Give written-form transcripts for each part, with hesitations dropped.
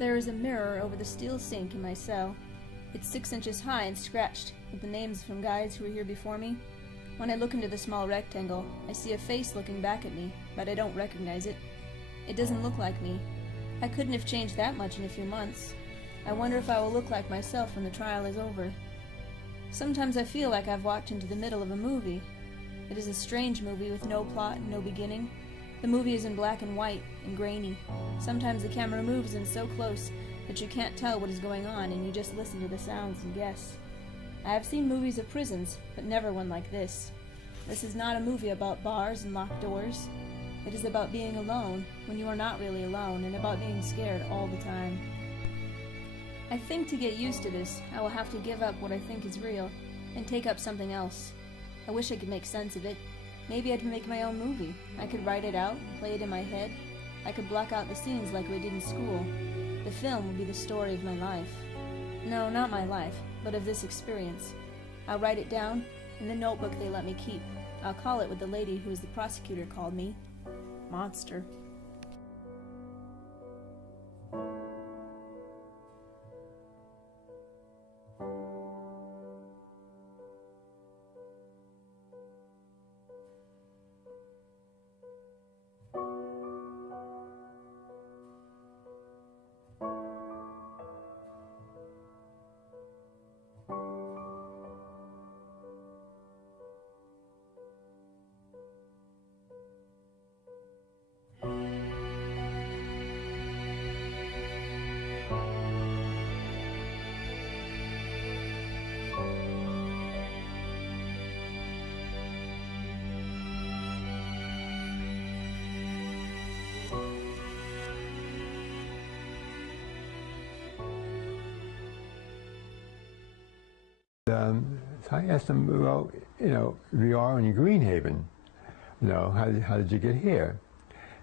There is a mirror over the steel sink in my cell. It's 6 inches high and scratched with the names from guys who were here before me. When I look into the small rectangle, I see a face looking back at me, but I don't recognize it. It doesn't look like me. I couldn't have changed that much in a few months. I wonder if I will look like myself when the trial is over. Sometimes I feel like I've walked into the middle of a movie. It is a strange movie with no plot and no beginning. The movie is in black and white and grainy. Sometimes the camera moves in so close that you can't tell what is going on and you just listen to the sounds and guess. I have seen movies of prisons, but never one like this. This is not a movie about bars and locked doors. It is about being alone when you are not really alone, and about being scared all the time. I think to get used to this, I will have to give up what I think is real and take up something else. I wish I could make sense of it. Maybe I'd make my own movie. I could write it out, play it in my head. I could block out the scenes like we did in school. The film would be the story of my life. No, not my life, but of this experience. I'll write it down in the notebook they let me keep. I'll call it what the lady who was the prosecutor called me. Monster. So I asked him, well, we are in Greenhaven. How did you get here?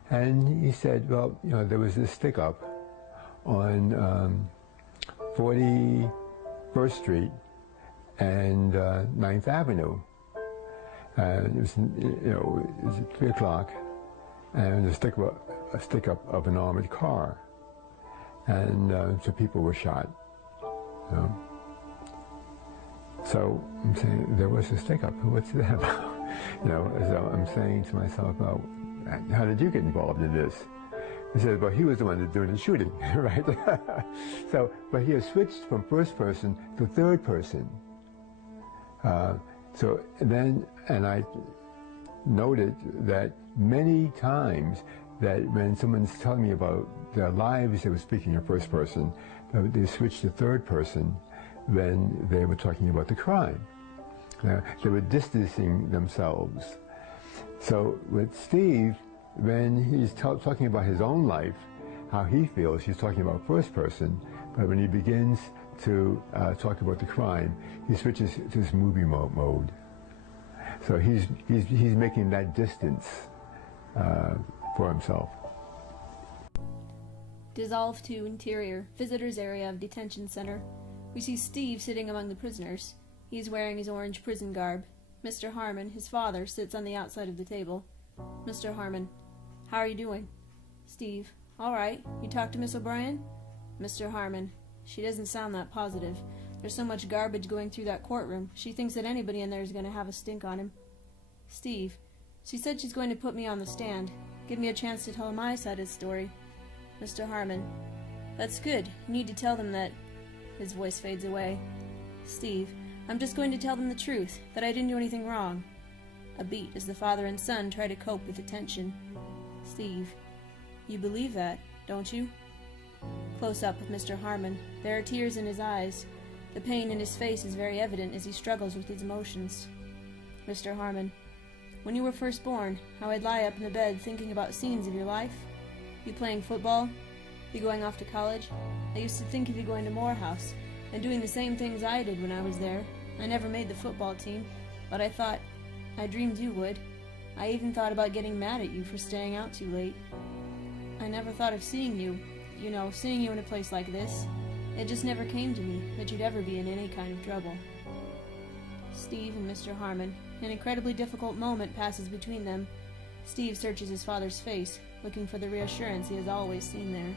And he said, well, there was this stick-up on 41st Street and 9th Avenue. It was, it was 3 o'clock, and it was a stick-up of an armored car. And so people were shot. So I'm saying, there was a stick-up. What's that about? So I'm saying to myself, well, how did you get involved in this? He said, well, he was the one that doing the shooting, right? So, but he has switched from first person to third person. So then, and I noted that many times that when someone's telling me about their lives, they were speaking in first person, they switched to third person when they were talking about the crime. They were distancing themselves. So with Steve, when he's talking about his own life, how he feels, he's talking about first person, but when he begins to talk about the crime, he switches to this movie mode. So he's making that distance for himself. Dissolve to interior, visitors area of detention center. We see Steve sitting among the prisoners. He is wearing his orange prison garb. Mr. Harmon, his father, sits on the outside of the table. Mr. Harmon: how are you doing? Steve: all right. You talked to Miss O'Brien? Mr. Harmon: she doesn't sound that positive. There's so much garbage going through that courtroom. She thinks that anybody in there is going to have a stink on him. Steve: she said she's going to put me on the stand. Give me a chance to tell my side of the story. Mr. Harmon: that's good. You need to tell them that... His voice fades away. Steve: I'm just going to tell them the truth, that I didn't do anything wrong. A beat as the father and son try to cope with the tension. Steve: you believe that, don't you? Close up with Mr. Harmon. There are tears in his eyes. The pain in his face is very evident as he struggles with his emotions. Mr. Harmon: when you were first born, how I'd lie up in the bed thinking about scenes of your life. You playing football? You going off to college? I used to think of you going to Morehouse and doing the same things I did when I was there. I never made the football team, but I dreamed you would. I even thought about getting mad at you for staying out too late. I never thought of seeing you in a place like this. It just never came to me that you'd ever be in any kind of trouble. Steve and Mr. Harmon. An incredibly difficult moment passes between them. Steve searches his father's face, looking for the reassurance he has always seen there.